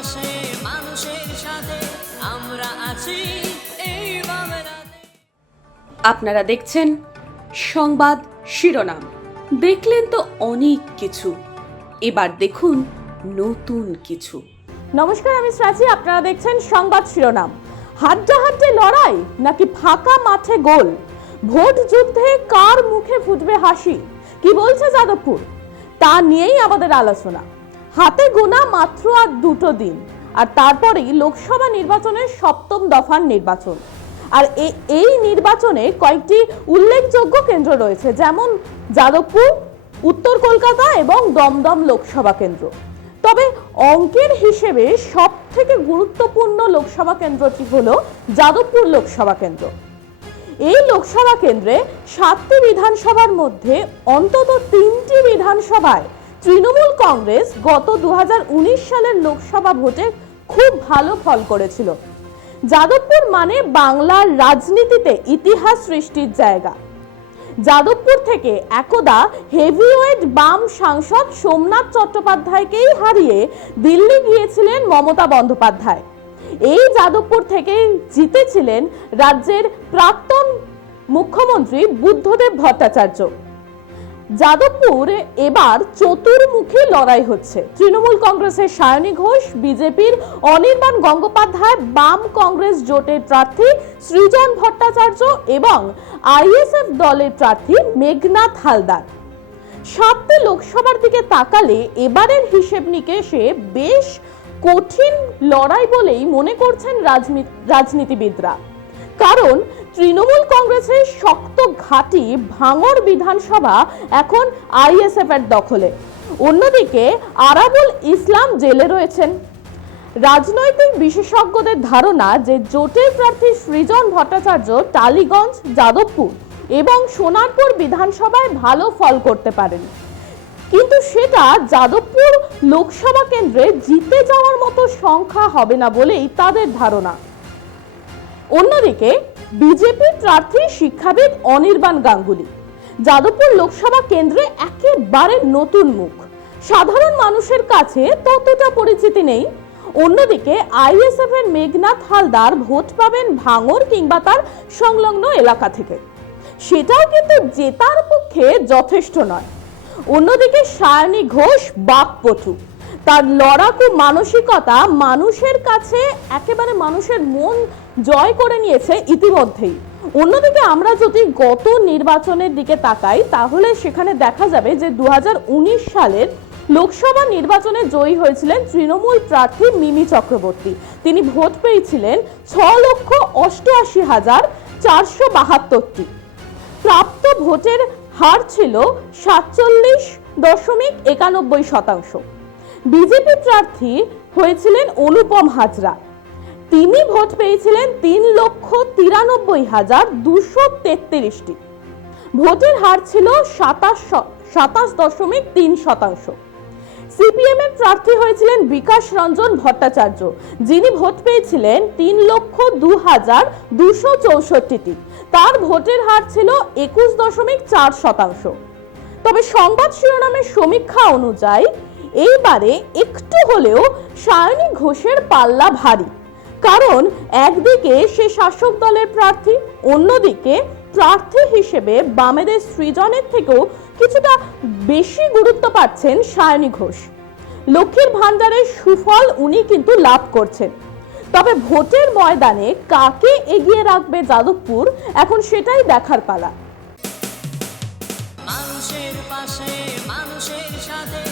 পাশে মানুষের সাথে আমরা আছি এই বাংলাতে। আপনারা দেখছেন সংবাদ শিরোনাম। দেখলেন তো অনেক কিছু, এবার দেখুন নতুন কিছু। নমস্কার, আমি শ্রাচি। আপনারা দেখছেন সংবাদ শিরোনাম। হাড্ডাহাড্ডি লড়াই নাকি ফাঁকা মাঠে গোল? ভোট যুদ্ধে কার মুখে ফুটবে হাসি? কি বলছে যাদবপুর, তা নিয়েই আমাদের আলোচনা। হাতে গোনা মাত্র আর 2 দিন, আর তারপরেই লোকসভা নির্বাচনের 7ম দফার নির্বাচন। আর এই নির্বাচনে কয়েকটি উল্লেখযোগ্য কেন্দ্র রয়েছে, যেমন যাদবপুর, উত্তর কলকাতা এবং দমদম লোকসভা কেন্দ্র। তবে অঙ্কের হিসেবে সব থেকে গুরুত্বপূর্ণ লোকসভা কেন্দ্রটি হলো যাদবপুর লোকসভা কেন্দ্র। এই লোকসভা কেন্দ্রে 7টি বিধানসভার মধ্যে অন্তত 3টি বিধানসভায় তৃণমূল কংগ্রেস গত 2019 সালের লোকসভা ভোটে খুব ভালো ফল করেছিল। যাদবপুর মানে বাংলার রাজনীতিতে ইতিহাস সৃষ্টির জায়গা। যাদবপুর থেকে একদা হেভিওয়েট বাম সাংসদ সোমনাথ চট্টোপাধ্যায়কেই হারিয়ে দিল্লি গিয়েছিলেন মমতা বন্দ্যোপাধ্যায়। এই যাদবপুর থেকেই জিতেছিলেন রাজ্যের প্রাক্তন মুখ্যমন্ত্রী বুদ্ধদেব ভট্টাচার্য। যাদবপুর এবার চতুর্মুখী লড়াই হচ্ছে। তৃণমূল কংগ্রেসের সায়নী ঘোষ, বিজেপির অনির্বাণ গঙ্গোপাধ্যায়, বাম কংগ্রেস জোটের প্রার্থী সৃজন ভট্টাচার্য এবং আইএসএফ দলের প্রার্থী মেঘনাথ হালদার। 7টি লোকসভার দিকে তাকালে এবারের হিসেব নিকেশে বেশ কঠিন লড়াই বলেই মনে করছেন রাজনীতিবিদরা। কারণ তৃণমূল কংগ্রেসের শক্ত ঘাঁটি ভাঙড় বিধানসভা এখন আইএসএফ এর দখলে। অন্যদিকে আরাবুল ইসলাম জেলে রয়েছেন। রাজনৈতিক বিশেষজ্ঞদের ধারণা যে জোটের প্রার্থী সৃজন ভট্টাচার্য টালিগঞ্জ, যাদবপুর এবং সোনারপুর বিধানসভায় ভালো ফল করতে পারেন, কিন্তু সেটা যাদবপুর লোকসভা কেন্দ্রে জিতে যাওয়ার মতো সংখ্যা হবে না বলেই তাদের ধারণা। অন্যদিকে বিজেপি প্রার্থী শিক্ষাবিদ অনির্বাণ গাঙ্গুলি যাদবপুর লোকসভা কেন্দ্রে একেবারে নতুন মুখ, সাধারণ মানুষের কাছে ততটা পরিচিতি নেই। অন্যদিকে আইএসএফ এর মেঘনাথ হালদার ভোট পাবেন ভাঙড় কিংবা তার সংলগ্ন এলাকা থেকে, সেটাও কিন্তু জেতার পক্ষে যথেষ্ট নয়। অন্যদিকে সায়নী ঘোষ বাকপটু, তার লড়াকু মানসিকতা মানুষের কাছে একেবারে মানুষের মন জয় করে নিয়েছে ইতিমধ্যেই। অন্যদিকে আমরা যদি গত নির্বাচনের দিকে তাকাই, তাহলে সেখানে দেখা যাবে যে 2019 সালের লোকসভা নির্বাচনে জয়ী হয়েছিলেন তৃণমূল প্রার্থী মিমি চক্রবর্তী। তিনি ভোট পেয়েছিলেন 6,88,472টি। প্রাপ্ত ভোটের হার ছিল 47.91%। বিজেপি প্রার্থী হয়েছিলেন অনুপম হাজরা। তিনি ভোট পেয়েছিলেন 3,93,233টি। ভোটের হার ছিল 27.3%। সিপিএম এর প্রার্থী হয়েছিলেন বিকাশ রঞ্জন ভট্টাচার্য, যিনি ভোট পেয়েছিলেন 3,02,264টি। তার ভোটের হার ছিল 21.4%। তবে সংবাদ শিরোনামের সমীক্ষা অনুযায়ী এইবারে একটু হলেও সায়নী ঘোষের পাল্লা ভারী। কারণ একদিকে সে শাসক দলের প্রার্থী, অন্যদিকে প্রার্থী হিসেবে বামেদের সৃজনের থেকেও কিছুটা বেশি গুরুত্ব পাচ্ছেন সায়নী ঘোষ। লক্ষ্মীর ভান্ডারের সুফল উনি কিন্তু লাভ করছেন। তবে ভোটের ময়দানে কাকে এগিয়ে রাখবে যাদবপুর, এখন সেটাই দেখার পালা। মানুষের পাশে মানুষের সাথে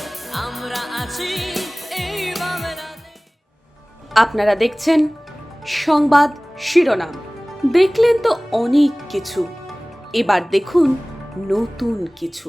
আমরা আছি এই বাংলাতে। আপনারা দেখছেন সংবাদ শিরোনাম। দেখলেন তো অনেক কিছু, এবার দেখুন নতুন কিছু।